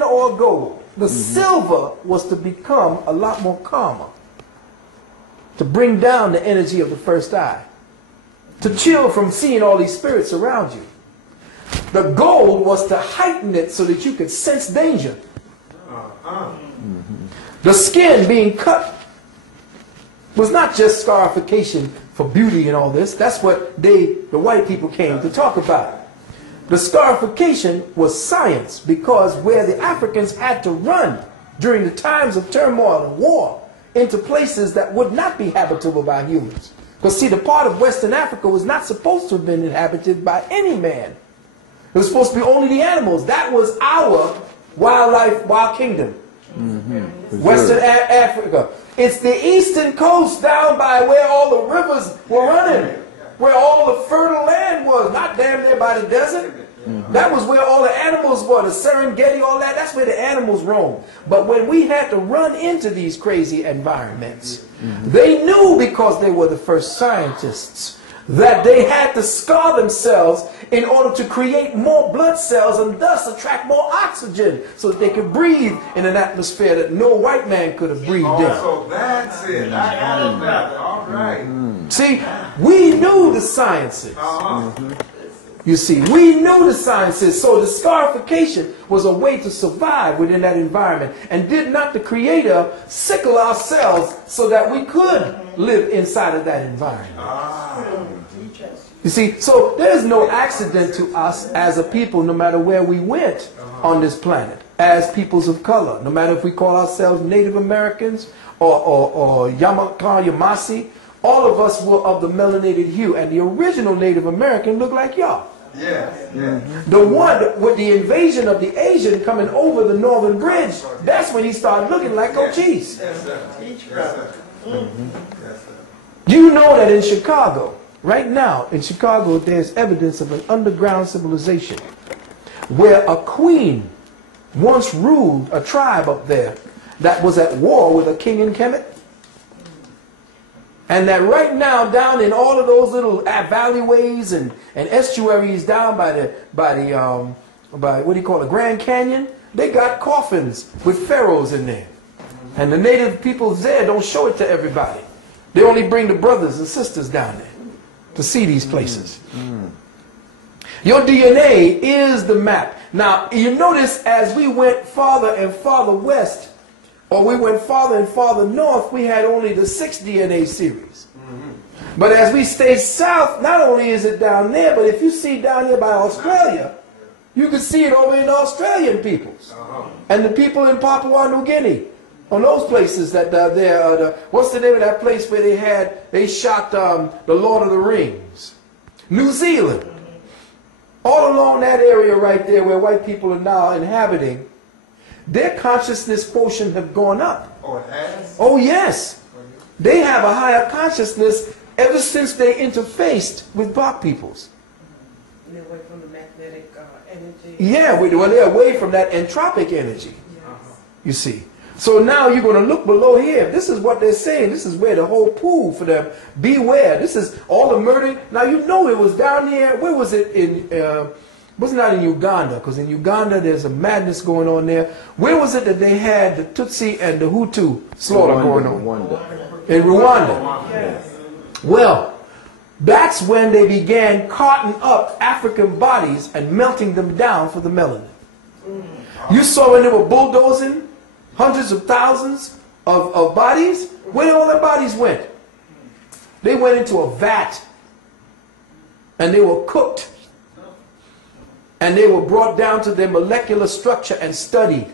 or gold. The silver was to become a lot more calmer, to bring down the energy of the first eye, to chill from seeing all these spirits around you. The gold was to heighten it so that you could sense danger. The skin being cut was not just scarification for beauty and all this. That's what the white people came to talk about. The scarification was science, because where the Africans had to run during the times of turmoil and war into places that would not be habitable by humans. Because see, the part of Western Africa was not supposed to have been inhabited by any man. It was supposed to be only the animals. That was our wildlife, wild kingdom. Western Africa. It's the eastern coast down by where all the rivers were running, where all the fertile land was, not damn near by the desert. That was where all the animals were, the Serengeti, all that. That's where the animals roam. But when we had to run into these crazy environments, they knew, because they were the first scientists, that they had to scar themselves in order to create more blood cells and thus attract more oxygen so that they could breathe in an atmosphere that no white man could have breathed in. So that's it. I got that. All right. See, we knew the sciences. You see, we knew the sciences, so the scarification was a way to survive within that environment. And did not the Creator sickle our cells so that we could live inside of that environment? You see, so there's no accident to us as a people, no matter where we went on this planet, as peoples of color, no matter if we call ourselves Native Americans or Yamasee. All of us were of the melanated hue, and the original Native American looked like y'all. The one with the invasion of the Asian coming over the Northern Bridge, that's when he started looking like Cochise. You know that in Chicago, right now in Chicago, there's evidence of an underground civilization where a queen once ruled a tribe up there that was at war with a king in Kemet. And that right now, down in all of those little valleyways and estuaries down by what do you call it, Grand Canyon, they got coffins with pharaohs in there. And the native peoples there don't show it to everybody. They only bring the brothers and sisters down there to see these places. Your DNA is the map. Now, you notice as we went farther and farther west, or we went farther and farther north, we had only the 6 DNA series. But as we stayed south, not only is it down there, but if you see down here by Australia, you can see it over in the Australian peoples. And the people in Papua New Guinea, on those places that what's the name of that place where they shot the Lord of the Rings? New Zealand. All along that area right there where white people are now inhabiting, their consciousness quotient have gone up. Oh, it has? Oh, yes. They have a higher consciousness ever since they interfaced with black peoples. And they're away from the magnetic energy. Yeah, well, they're away from that entropic energy. Yes. You see. So now you're going to look below here. This is what they're saying. This is where the whole pool for them. Beware. This is all the murder. Now, you know it was down here. Where was it? It was not in Uganda, because in Uganda there's a madness going on there. Where was it that they had the Tutsi and the Hutu slaughter going on? In Rwanda. Yes. Well, that's when they began carting up African bodies and melting them down for the melanin. You saw when they were bulldozing hundreds of thousands of bodies. Where did all their bodies went? They went into a vat and they were cooked. And they were brought down to their molecular structure and studied.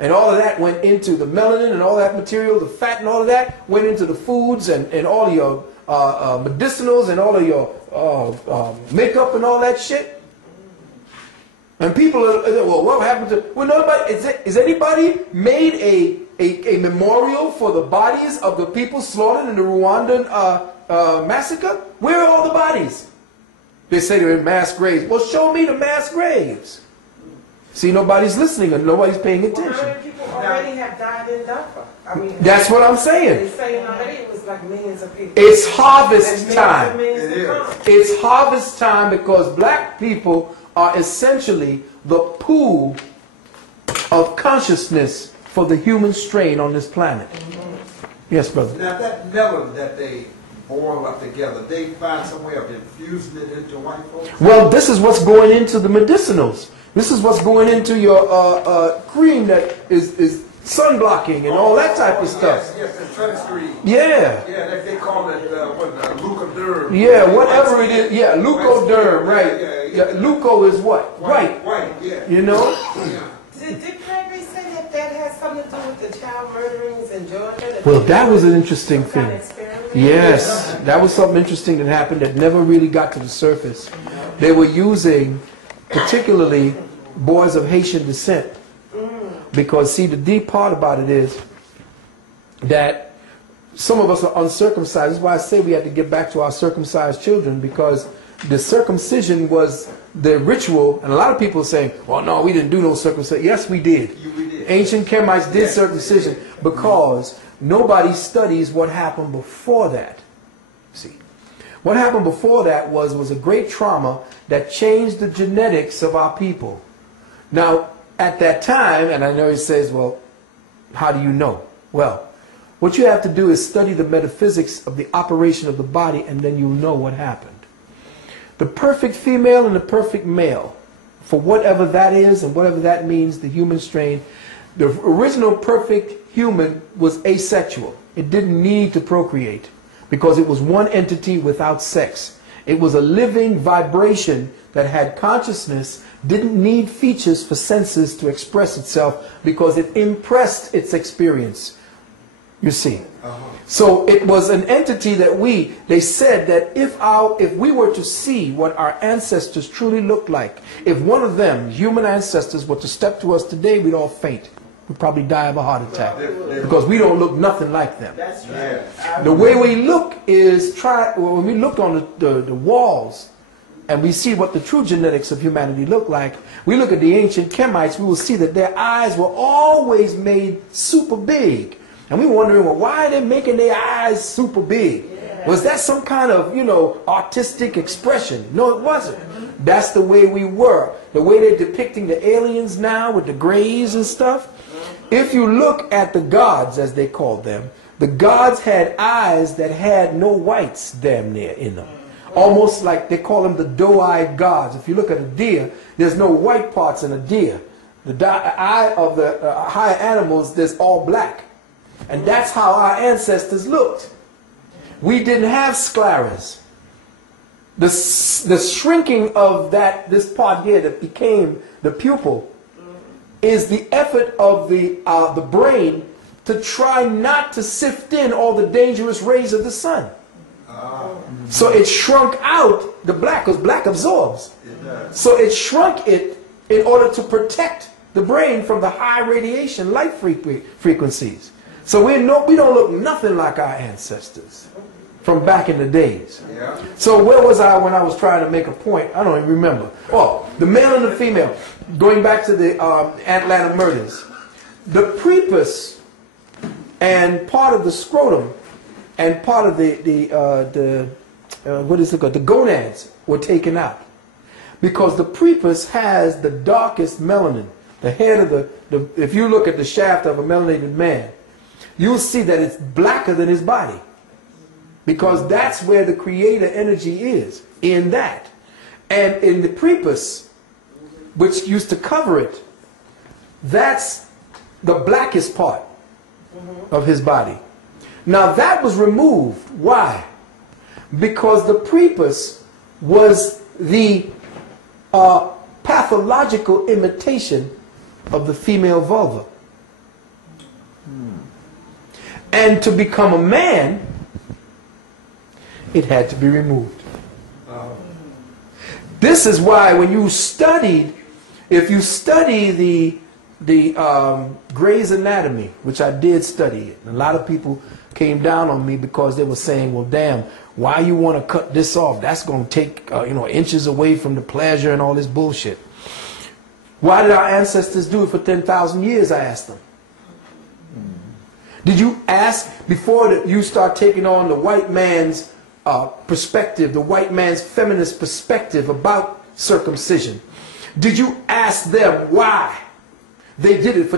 And all of that went into the melanin and all that material, the fat and all of that, went into the foods and all your medicinals and all of your makeup and all that shit. And people are, well, what happened to, well, nobody, is anybody made a memorial for the bodies of the people slaughtered in the Rwandan massacre? Where are all the bodies? They say they're in mass graves. Well, show me the mass graves. See, nobody's listening and nobody's paying attention. Well, people already have died in Darfur. I mean, that's what I'm saying. They're saying already it was like millions of people. It's harvest time. It's harvest time because black people are essentially the pool consciousness for the human strain on this planet. Yes, brother. Now that melon that they boil up together, they find some way of infusing it into white folks? Well, this is what's going into the medicinals. This is what's going into your cream that is sun blocking and all that type of stuff. Yes, the Trinity cream. Yeah. Yeah, they call it leucoderm. Yeah, whatever it is. Yeah, leucoderm, right. Yeah. Leuco is what? White. White, yeah. You know? Yeah. Did Gregory say that that has something to do with the child murderings in Georgia? Well, that was an interesting Some kind of thing. experiment? Yes, that was something interesting that happened that never really got to the surface. They were using, particularly, boys of Haitian descent. Because, see, the deep part about it is that some of us are uncircumcised. That's why I say we have to get back to our circumcised children, because the circumcision was the ritual. And a lot of people are saying, well, no, we didn't do no circumcision. Yes, we did. Ancient Kemites did circumcision because nobody studies what happened before that. See, what happened before that was a great trauma that changed the genetics of our people. Now, at that time, and I know he says, well, how do you know? Well, what you have to do is study the metaphysics of the operation of the body, and then you'll know what happened. The perfect female and the perfect male, for whatever that is and whatever that means, the human strain, the original perfect human was asexual. It didn't need to procreate because it was one entity without sex. It was a living vibration that had consciousness, didn't need features for senses to express itself because it impressed its experience. You see. So it was an entity that they said that if we were to see what our ancestors truly looked like, if one of them, human ancestors, were to step to us today, we'd all faint. We'd probably die of a heart attack because we don't look nothing like them. That's right. The way we look is, when we look on the walls and we see what the true genetics of humanity look like, we look at the ancient Kemites, we will see that their eyes were always made super big. And we were wondering, well, why are they making their eyes super big? Was that some kind of, artistic expression? No, it wasn't. That's the way we were. The way they're depicting the aliens now with the grays and stuff. If you look at the gods, as they called them, the gods had eyes that had no whites damn near in them. Almost like they call them the doe-eyed gods. If you look at a deer, there's no white parts in a deer. The eye of the higher animals, there's all black. And that's how our ancestors looked. We didn't have scleras. The shrinking of this part here that became the pupil is the effort of the brain to try not to sift in all the dangerous rays of the sun. So it shrunk out the black, because black absorbs. So it shrunk it in order to protect the brain from the high radiation light frequencies. So we don't look nothing like our ancestors from back in the days. Yeah. So where was I when I was trying to make a point? I don't even remember. Oh, the male and the female. Going back to the Atlanta murders. The prepuce and part of the scrotum and part of the gonads were taken out. Because the prepuce has the darkest melanin. The head of if you look at the shaft of a melanated man, you'll see that it's blacker than his body. Because that's where the creator energy is, in that. And in the prepuce, which used to cover it, that's the blackest part of his body. Now that was removed. Why? Because the prepuce was the pathological imitation of the female vulva. And to become a man, it had to be removed. This is why when you studied, if you study the Gray's Anatomy, which I did study it, and a lot of people came down on me because they were saying, well, damn, why you want to cut this off? That's going to take inches away from the pleasure and all this bullshit. Why did our ancestors do it for 10,000 years, I asked them. Did you ask, before you start taking on the white man's perspective, the white man's feminist perspective about circumcision, did you ask them why they did it for